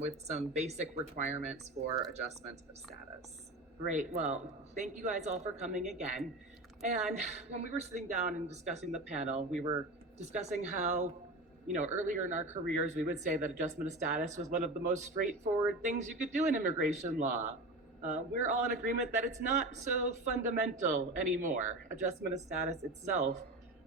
With some basic requirements for adjustment of status. Great. Well, thank you guys all for coming again. And when we were sitting down and discussing the panel, we were discussing how, earlier in our careers, we would say that adjustment of status was one of the most straightforward things you could do in immigration law. We're all in agreement that it's not so fundamental anymore. Adjustment of status itself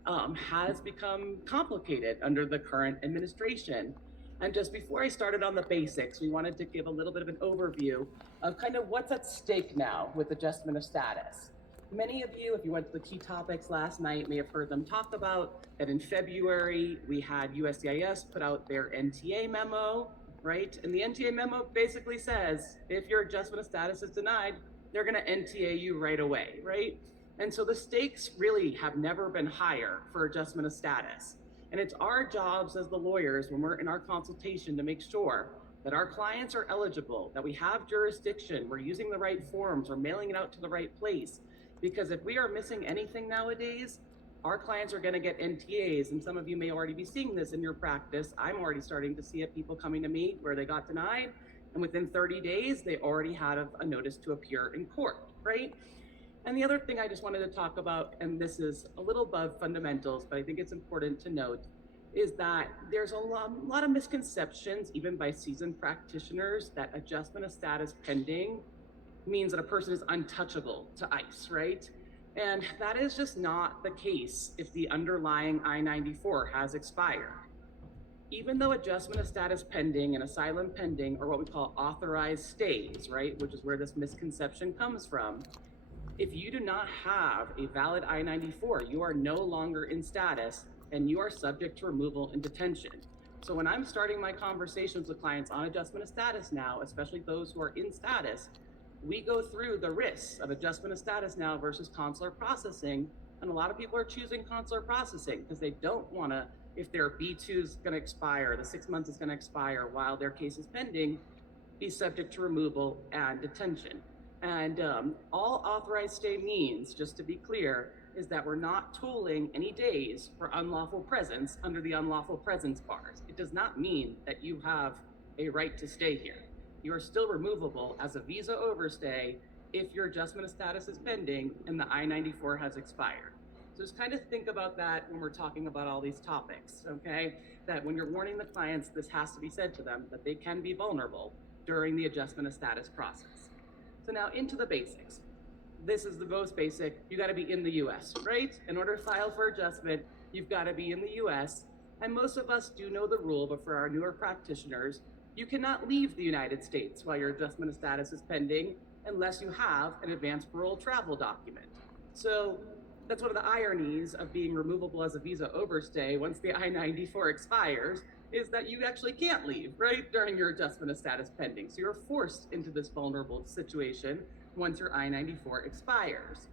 has become complicated under the current administration. And just before I started on the basics, we wanted to give a little bit of an overview of kind of what's at stake now with adjustment of status. Many of you, if you went to the key topics last night, may have heard them talk about that in February, we had USCIS put out their NTA memo, right? And the NTA memo basically says, if your adjustment of status is denied, they're gonna NTA you right away, right? And so the stakes really have never been higher for adjustment of status. And it's our jobs as the lawyers when we're in our consultation to make sure that our clients are eligible, that we have jurisdiction, we're using the right forms, we're mailing it out to the right place. Because if we are missing anything nowadays, our clients are gonna get NTAs, and some of you may already be seeing this in your practice. I'm already starting to see it, people coming to me where they got denied, and within 30 days, they already had a notice to appear in court, right? And the other thing I just wanted to talk about, and this is a little above fundamentals, but I think it's important to note, is that there's a lot of misconceptions, even by seasoned practitioners, that adjustment of status pending means that a person is untouchable to ICE, right? And that is just not the case if the underlying I-94 has expired. Even though adjustment of status pending and asylum pending are what we call authorized stays, right, which is where this misconception comes from, if you do not have a valid I-94, you are no longer in status and you are subject to removal and detention. So when I'm starting my conversations with clients on adjustment of status now, especially those who are in status, we go through the risks of adjustment of status now versus consular processing. And a lot of people are choosing consular processing because they don't want to, if their B2 is going to expire, the 6 months is going to expire while their case is pending, be subject to removal and detention. And all authorized stay means, just to be clear, is that we're not tolling any days for unlawful presence under the unlawful presence bars. It does not mean that you have a right to stay here. You are still removable as a visa overstay if your adjustment of status is pending and the I-94 has expired. So just kind of think about that when we're talking about all these topics, okay? That when you're warning the clients, this has to be said to them, that they can be vulnerable during the adjustment of status process. So now into the basics. This is the most basic. You got to be in the US, right? In order to file for adjustment, you've got to be in the US. And most of us do know the rule, but for our newer practitioners, you cannot leave the United States while your adjustment of status is pending unless you have an advanced parole travel document. So that's one of the ironies of being removable as a visa overstay once the I-94 expires, is that you actually can't leave, right, during your adjustment of status pending. So you're forced into this vulnerable situation once your I-94 expires.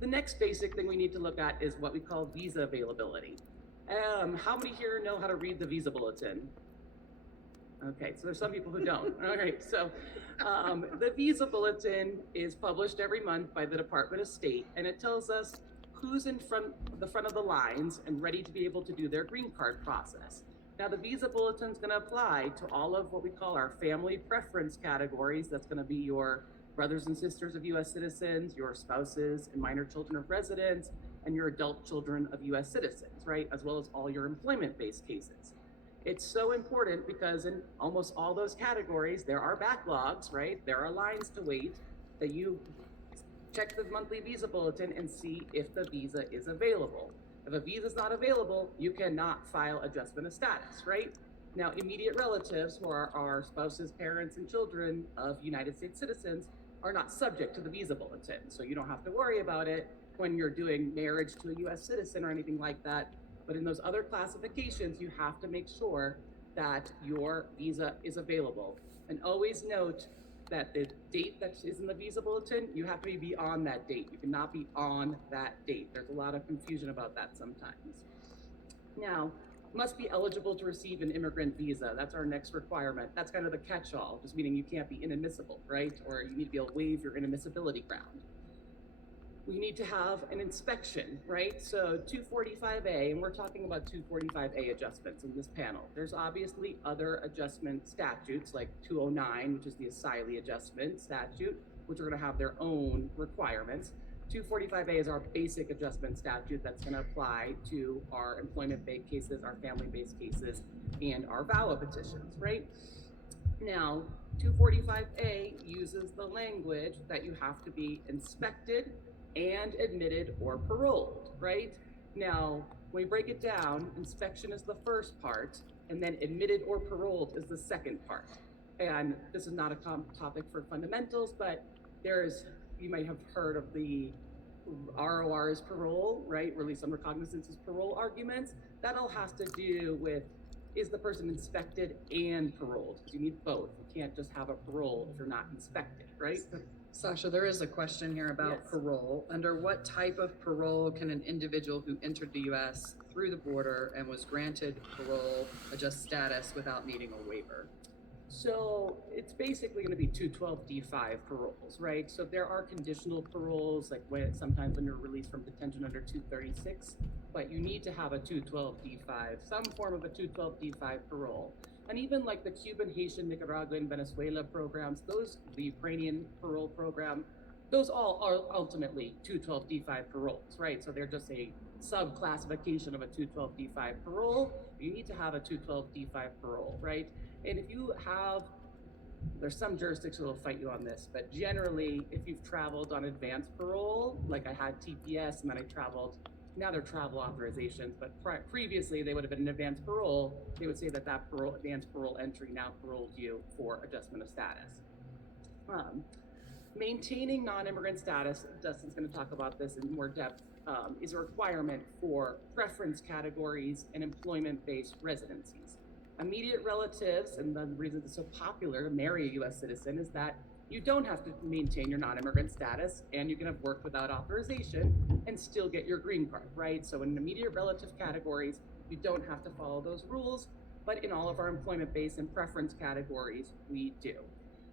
The next basic thing we need to look at is what we call visa availability. How many here know how to read the visa bulletin? Okay, so there's some people who don't. All right, so the visa bulletin is published every month by the Department of State, and it tells us who's in the front of the lines and ready to be able to do their green card process. Now, the visa bulletin is going to apply to all of what we call our family preference categories. That's going to be your brothers and sisters of U.S. citizens, your spouses and minor children of residents, and your adult children of U.S. citizens, right? As well as all your employment-based cases. It's so important because in almost all those categories, there are backlogs, right? There are lines to wait, that you check the monthly visa bulletin and see if the visa is available. If a visa is not available, you cannot file adjustment of status, right? Now, immediate relatives, who are our spouses, parents, and children of United States citizens, are not subject to the visa bulletin. So you don't have to worry about it when you're doing marriage to a US citizen or anything like that. But in those other classifications, you have to make sure that your visa is available. And always note that the date that is in the visa bulletin, you have to be on that date. You cannot be on that date. There's a lot of confusion about that sometimes. Now, must be eligible to receive an immigrant visa. That's our next requirement. That's kind of the catch-all, just meaning you can't be inadmissible, right? Or you need to be able to waive your inadmissibility ground. we need to have an inspection, right? So 245A, and we're talking about 245A adjustments in this panel. There's obviously other adjustment statutes like 209, which is the asylee adjustment statute, which are going to have their own requirements. 245A is our basic adjustment statute that's going to apply to our employment-based cases, our family-based cases, and our VAWA petitions, right? Now, 245A uses the language that you have to be inspected and admitted or paroled, right? Now, when we break it down, inspection is the first part, and then admitted or paroled is the second part. And this is not a topic for fundamentals, but you might have heard of the ROR is parole, right? Release on recognizance is parole arguments. That all has to do with, is the person inspected and paroled? Because you need both. You can't just have a parole if you're not inspected, right? Sasha, there is a question here about Yes. parole. Under what type of parole can an individual who entered the U.S. through the border and was granted parole adjust status without needing a waiver? So it's basically going to be 212D5 paroles, right? So there are conditional paroles, like sometimes when you're released from detention under 236, but you need to have a 212D5, some form of a 212D5 parole. And even like the Cuban, Haitian, Nicaraguan, Venezuela programs, the Ukrainian parole program, those all are ultimately 212D5 paroles, right? So they're just a sub-classification of a 212D5 parole. You need to have a 212D5 parole, right? And if you have, there's some jurisdictions that will fight you on this, but generally, if you've traveled on advanced parole, like I had TPS and then I traveled, now they're travel authorizations, but previously they would have been an advanced parole, they would say that advanced parole entry now paroled you for adjustment of status. Maintaining non-immigrant status, Dustin's going to talk about this in more depth, is a requirement for preference categories and employment-based residencies. Immediate relatives, and the reason it's so popular to marry a U.S. citizen is that you don't have to maintain your non-immigrant status and you can have work without authorization and still get your green card, right? So in immediate relative categories, you don't have to follow those rules, but in all of our employment-based and preference categories, we do.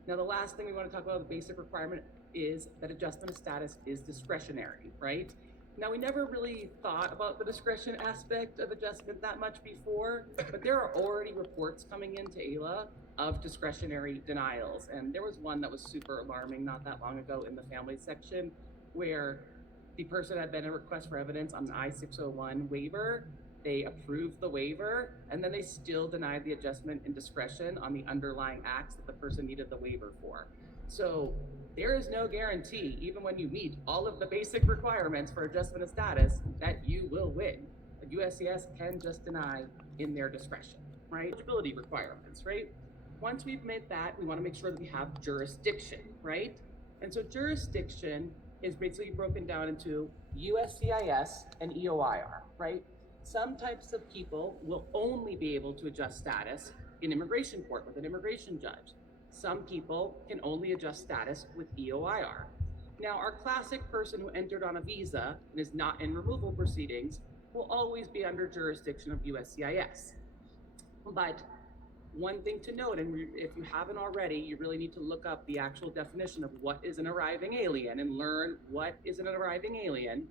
Now, the last thing we want to talk about, the basic requirement, is that adjustment of status is discretionary, right? Now, we never really thought about the discretion aspect of adjustment that much before, but there are already reports coming into AILA of discretionary denials. And there was one that was super alarming not that long ago in the family section where the person had been a request for evidence on an I-601 waiver. They approved the waiver, and then they still denied the adjustment in discretion on the underlying acts that the person needed the waiver for. So there is no guarantee, even when you meet all of the basic requirements for adjustment of status, that you will win. The USCIS can just deny in their discretion, right? Eligibility requirements, right? Once we've made that, we want to make sure that we have jurisdiction, right? And so jurisdiction is basically broken down into USCIS and EOIR, right? Some types of people will only be able to adjust status in immigration court with an immigration judge. Some people can only adjust status with EOIR. Now, our classic person who entered on a visa and is not in removal proceedings will always be under jurisdiction of USCIS. But one thing to note, and if you haven't already, you really need to look up the actual definition of what is an arriving alien and learn what is an arriving alien,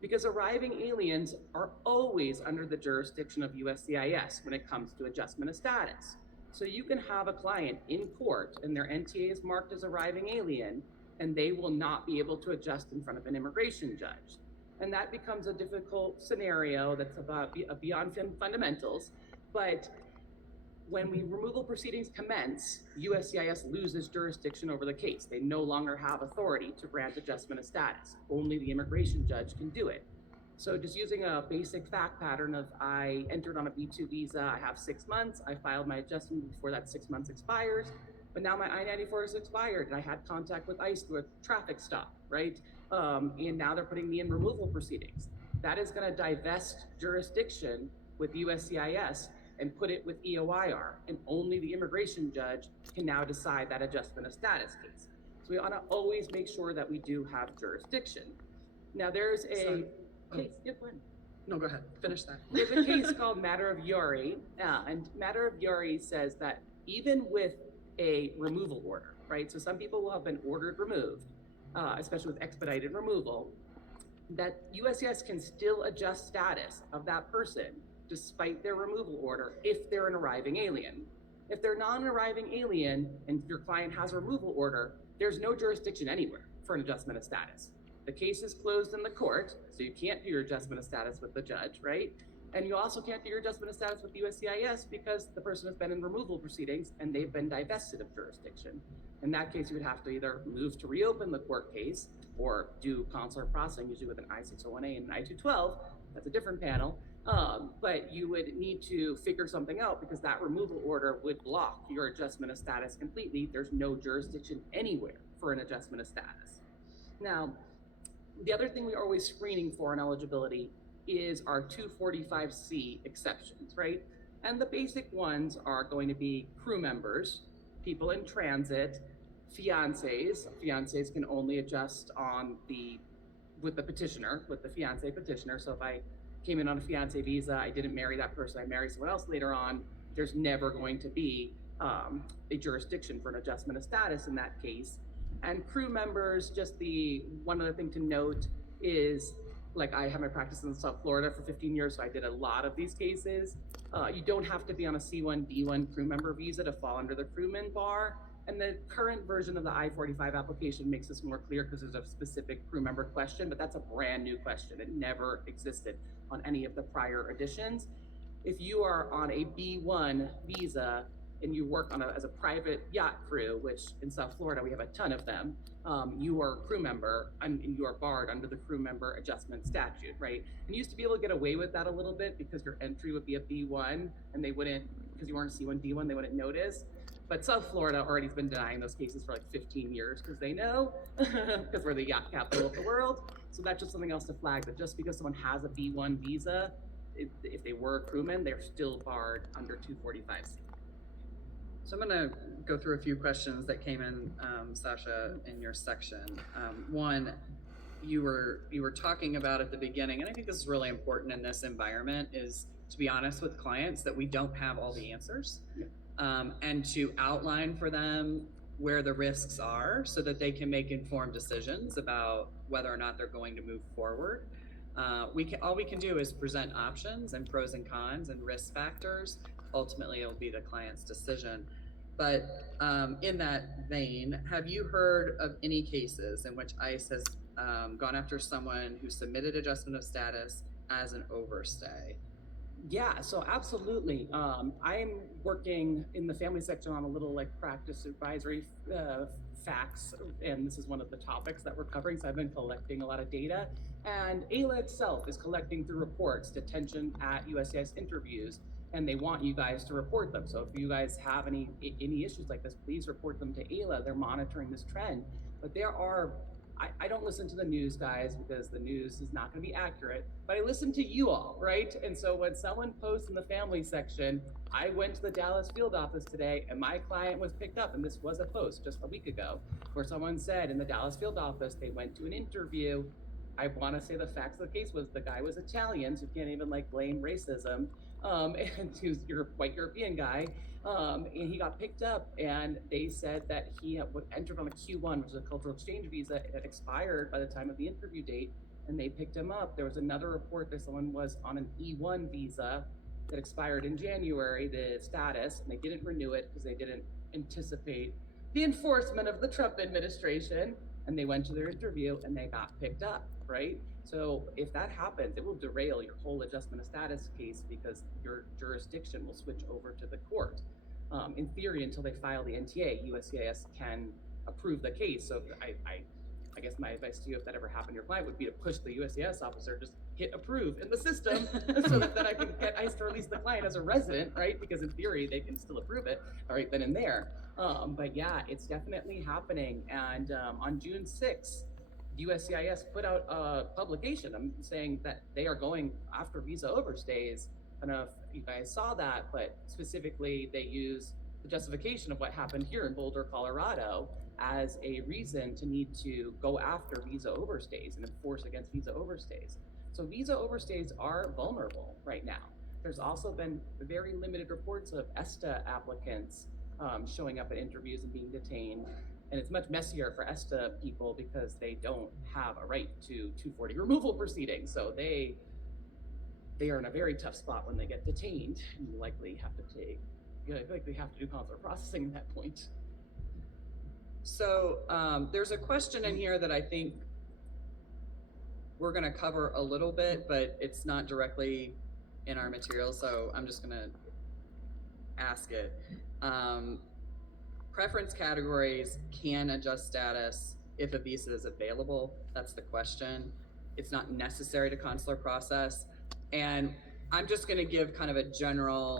because arriving aliens are always under the jurisdiction of USCIS when it comes to adjustment of status. So you can have a client in court and their NTA is marked as arriving alien, and they will not be able to adjust in front of an immigration judge. And that becomes a difficult scenario that's about beyond fundamentals. But when removal proceedings commence, USCIS loses jurisdiction over the case. They no longer have authority to grant adjustment of status. Only the immigration judge can do it. So just using a basic fact pattern of I entered on a B2 visa, I have 6 months, I filed my adjustment before that 6 months expires, but now my I-94 is expired and I had contact with ICE through a traffic stop, right? And now they're putting me in removal proceedings. That is gonna divest jurisdiction with USCIS and put it with EOIR, and only the immigration judge can now decide that adjustment of status case. So we wanna always make sure that we do have jurisdiction. Now there's a case, yeah, go ahead. No, go ahead, finish that. There's a case called Matter of Yuri, and Matter of Yuri says that even with a removal order, right? So some people will have been ordered removed, especially with expedited removal, that USCIS can still adjust status of that person despite their removal order if they're an arriving alien. If they're not an arriving alien and your client has a removal order, there's no jurisdiction anywhere for an adjustment of status. The case is closed in the court, so you can't do your adjustment of status with the judge, right? And you also can't do your adjustment of status with the USCIS because the person has been in removal proceedings and they've been divested of jurisdiction. In that case, you would have to either move to reopen the court case or do consular processing, usually with an I-601A and an I-212. That's a different panel. But you would need to figure something out because that removal order would block your adjustment of status completely. There's no jurisdiction anywhere for an adjustment of status. Now, the other thing we are always screening for in eligibility is our 245C exceptions, right? And the basic ones are going to be crew members, people in transit, fiancés. Fiancés can only adjust with the petitioner, with the fiancé petitioner. So if I came in on a fiancé visa, I didn't marry that person, I married someone else later on, there's never going to be a jurisdiction for an adjustment of status in that case. And crew members, just the one other thing to note is, like I have my practice in South Florida for 15 years, so I did a lot of these cases. You don't have to be on a C1, D1 crew member visa to fall under the crewman bar. And the current version of the I-45 application makes this more clear because there's a specific crew member question, but that's a brand new question. It never existed on any of the prior editions. If you are on a B1 visa and you work as a private yacht crew, which in South Florida we have a ton of them, you are a crew member and you are barred under the crew member adjustment statute, right? And you used to be able to get away with that a little bit because your entry would be a B1 and they wouldn't, because you weren't a C1, D1, they wouldn't notice. But South Florida already has been denying those cases for like 15 years because they know, because we're the yacht capital of the world. So that's just something else to flag, that just because someone has a B1 visa, if they were a crewman, they're still barred under 245C. So I'm going to go through a few questions that came in, Sasha, in your section. One, you were talking about at the beginning, and I think this is really important in this environment, is to be honest with clients that we don't have all the answers. Yeah. And to outline for them where the risks are so that they can make informed decisions about whether or not they're going to move forward. All we can do is present options and pros and cons and risk factors. Ultimately, it'll be the client's decision. But in that vein, have you heard of any cases in which ICE has gone after someone who submitted adjustment of status as an overstay? Yeah, so absolutely. I'm working in the family section on a little like practice advisory facts, and this is one of the topics that we're covering. So I've been collecting a lot of data, and AILA itself is collecting through reports detention at USCIS interviews, and they want you guys to report them. So if you guys have any issues like this, please report them to AILA. They're monitoring this trend, but there are. I don't listen to the news, guys, because the news is not going to be accurate, but I listen to you all, right? And so when someone posts in the family section, I went to the Dallas field office today and my client was picked up, and this was a post just a week ago, where someone said in the Dallas field office, they went to an interview. I want to say the facts of the case was the guy was Italian, so you can't even like blame racism. And he was a white European guy. And he got picked up, and they said that he had entered on a Q1, which is a cultural exchange visa. It had expired by the time of the interview date, and they picked him up. There was another report that someone was on an E1 visa that expired in January, the status, and they didn't renew it because they didn't anticipate the enforcement of the Trump administration. And they went to their interview and they got picked up, right? So if that happens, it will derail your whole adjustment of status case because your jurisdiction will switch over to the court. In theory, until they file the NTA, USCIS can approve the case. So I guess my advice to you, if that ever happened to your client, would be to push the USCIS officer, just hit approve in the system so that then I can get ICE to release the client as a resident, right? Because in theory, they can still approve it right then and there. But yeah, it's definitely happening. And on June 6th, USCIS put out a publication saying that they are going after visa overstays. I don't know if you guys saw that, but specifically they use the justification of what happened here in Boulder, Colorado, as a reason to need to go after visa overstays and enforce against visa overstays. So visa overstays are vulnerable right now. There's also been very limited reports of ESTA applicants showing up at interviews and being detained. And it's much messier for ESTA people because they don't have a right to 240 removal proceedings. So they are in a very tough spot when they get detained. You likely have to do consular processing at that point. So there's a question in here that I think we're going to cover a little bit, but it's not directly in our material, so I'm just going to ask it. Preference categories can adjust status if a visa is available. That's the question. It's not necessary to consular process. And I'm just going to give kind of a general